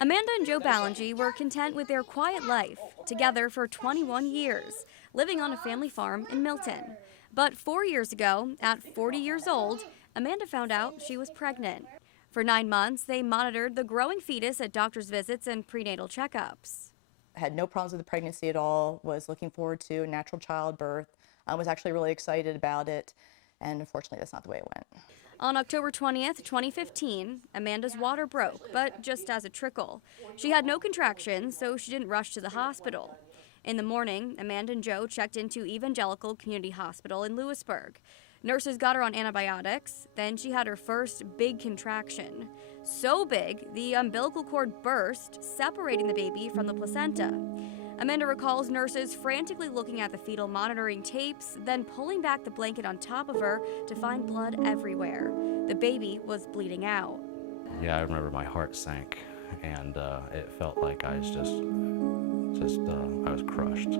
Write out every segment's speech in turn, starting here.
Amanda and Joe Ballengee were content with their quiet life, together for 21 years, living on a family farm in Milton. But 4 years ago, at 40 years old, Amanda found out she was pregnant. For 9 months, they monitored the growing fetus at doctor's visits and prenatal checkups. Had no problems with the pregnancy at all, was looking forward to natural childbirth, was actually really excited about it, and unfortunately that's not the way it went. On October 20th, 2015, Amanda's water broke, but just as a trickle. She had no contractions, so she didn't rush to the hospital. In the morning, Amanda and Joe checked into Evangelical Community Hospital in Lewisburg. Nurses got her on antibiotics, then she had her first big contraction. So big, the umbilical cord burst, separating the baby from the placenta. Amanda recalls nurses frantically looking at the fetal monitoring tapes, then pulling back the blanket on top of her to find blood everywhere. The baby was bleeding out. Yeah, I remember my heart sank, and it felt like I was I was crushed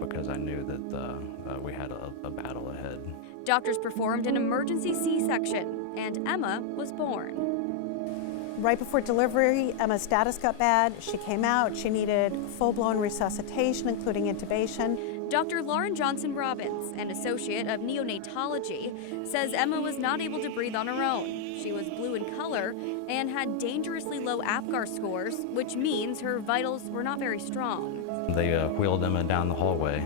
because I knew that we had a battle ahead. Doctors performed an emergency C-section, and Emma was born. Right before delivery, Emma's status got bad. She came out. She needed full-blown resuscitation, including intubation. Dr. Lauren Johnson-Robbins, an associate of neonatology, says Emma was not able to breathe on her own. She was blue in color and had dangerously low APGAR scores, which means her vitals were not very strong. They wheeled Emma down the hallway,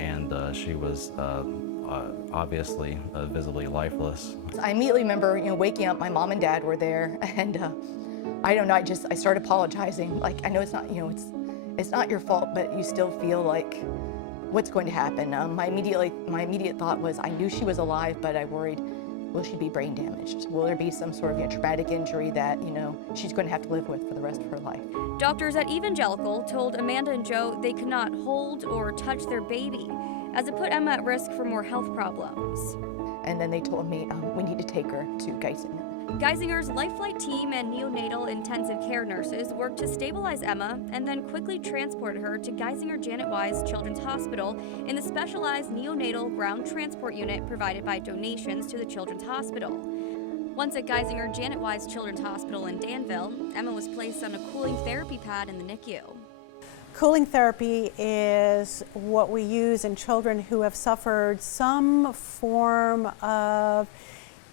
and she was obviously visibly lifeless. I immediately remember, waking up. My mom and dad were there, and I don't know. I started apologizing. Like, I know it's not, it's not your fault, but you still feel like, what's going to happen? My immediate thought was, I knew she was alive, but I worried, will she be brain damaged? Will there be some sort of traumatic injury that she's going to have to live with for the rest of her life? Doctors at Evangelical told Amanda and Joe they could not hold or touch their baby, as it put Emma at risk for more health problems. And then they told me we need to take her to Geisinger. Geisinger's Life Flight team and neonatal intensive care nurses worked to stabilize Emma and then quickly transported her to Geisinger Janet Wise Children's Hospital in the specialized neonatal ground transport unit provided by donations to the Children's Hospital. Once at Geisinger Janet Wise Children's Hospital in Danville, Emma was placed on a cooling therapy pad in the NICU. Cooling therapy is what we use in children who have suffered some form of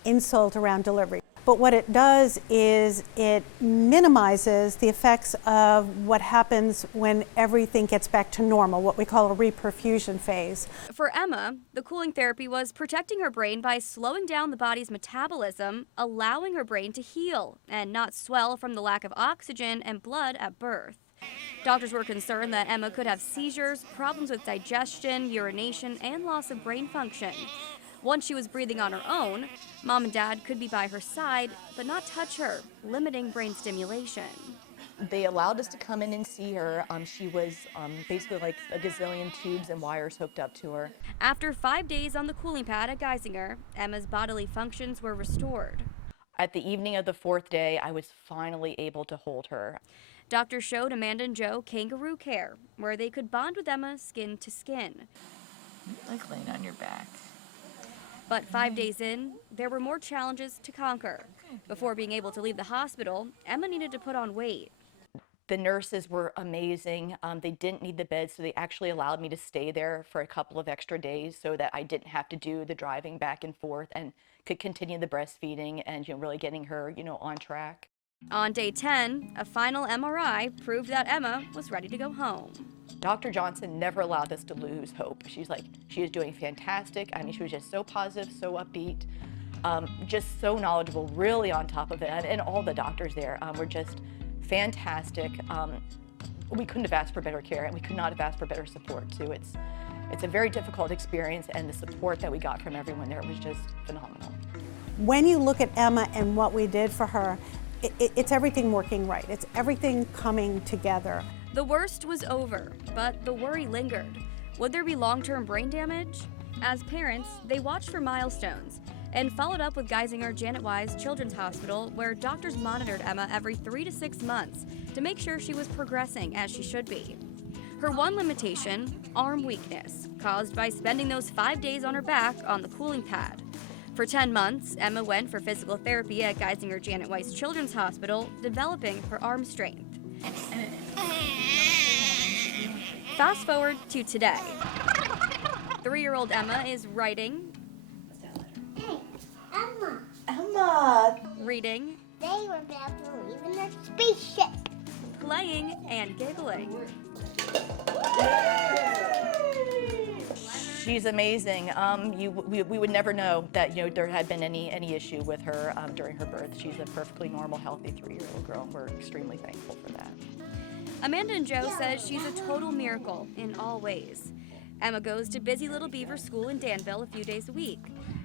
insult around delivery. But what it does is it minimizes the effects of what happens when everything gets back to normal, what we call a reperfusion phase. For Emma, the cooling therapy was protecting her brain by slowing down the body's metabolism, allowing her brain to heal and not swell from the lack of oxygen and blood at birth. Doctors were concerned that Emma could have seizures, problems with digestion, urination, and loss of brain function. Once she was breathing on her own, Mom and Dad could be by her side, but not touch her, limiting brain stimulation. They allowed us to come in and see her. She was basically like a gazillion tubes and wires hooked up to her. After 5 days on the cooling pad at Geisinger, Emma's bodily functions were restored. At the evening of the 4th day, I was finally able to hold her. Doctors showed Amanda and Joe kangaroo care, where they could bond with Emma skin to skin. Like laying on your back. But 5 days in, there were more challenges to conquer. Before being able to leave the hospital, Emma needed to put on weight. The nurses were amazing. They didn't need the bed, so they actually allowed me to stay there for a couple of extra days so that I didn't have to do the driving back and forth and could continue the breastfeeding and really getting her on track. On day 10, a final MRI proved that Emma was ready to go home. Dr. Johnson never allowed us to lose hope. She's like, she is doing fantastic. I mean, she was just so positive, so upbeat, just so knowledgeable, really on top of it. And all the doctors there were just fantastic. We couldn't have asked for better care, and we could not have asked for better support too. It's a very difficult experience, and the support that we got from everyone there was just phenomenal. When you look at Emma and what we did for her, it's everything working right. It's everything coming together. The worst was over, but the worry lingered. Would there be long-term brain damage? As parents, they watched for milestones and followed up with Geisinger Janet Wise Children's Hospital, where doctors monitored Emma every 3 to 6 months to make sure she was progressing as she should be. Her one limitation, arm weakness, caused by spending those 5 days on her back on the cooling pad. For 10 months, Emma went for physical therapy at Geisinger Janet Wise Children's Hospital, developing her arm strength. Fast forward to today. 3-year-old Emma is writing, Hey, Emma. Emma! reading, They were about to leave in their spaceship. playing, and giggling. She's amazing. We would never know that there had been any issue with her during her birth. She's a perfectly normal, healthy 3-year-old girl. We're extremely thankful for that. Amanda and Joe says she's a total miracle in all ways. Emma goes to Busy Little Beaver School in Danville a few days a week.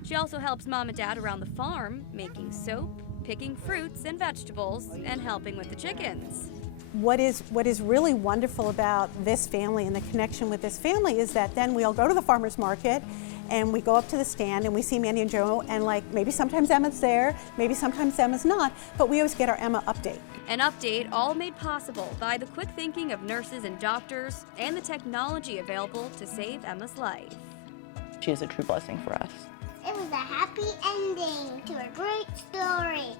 She also helps Mom and Dad around the farm, making soap, picking fruits and vegetables, and helping with the chickens. What is really wonderful about this family and the connection with this family is that then we'll go to the farmer's market and we go up to the stand and we see Mandy and Joe, and maybe sometimes Emma's there, maybe sometimes Emma's not, but we always get our Emma update. An update all made possible by the quick thinking of nurses and doctors and the technology available to save Emma's life. She is a true blessing for us. It was a happy ending to a great story.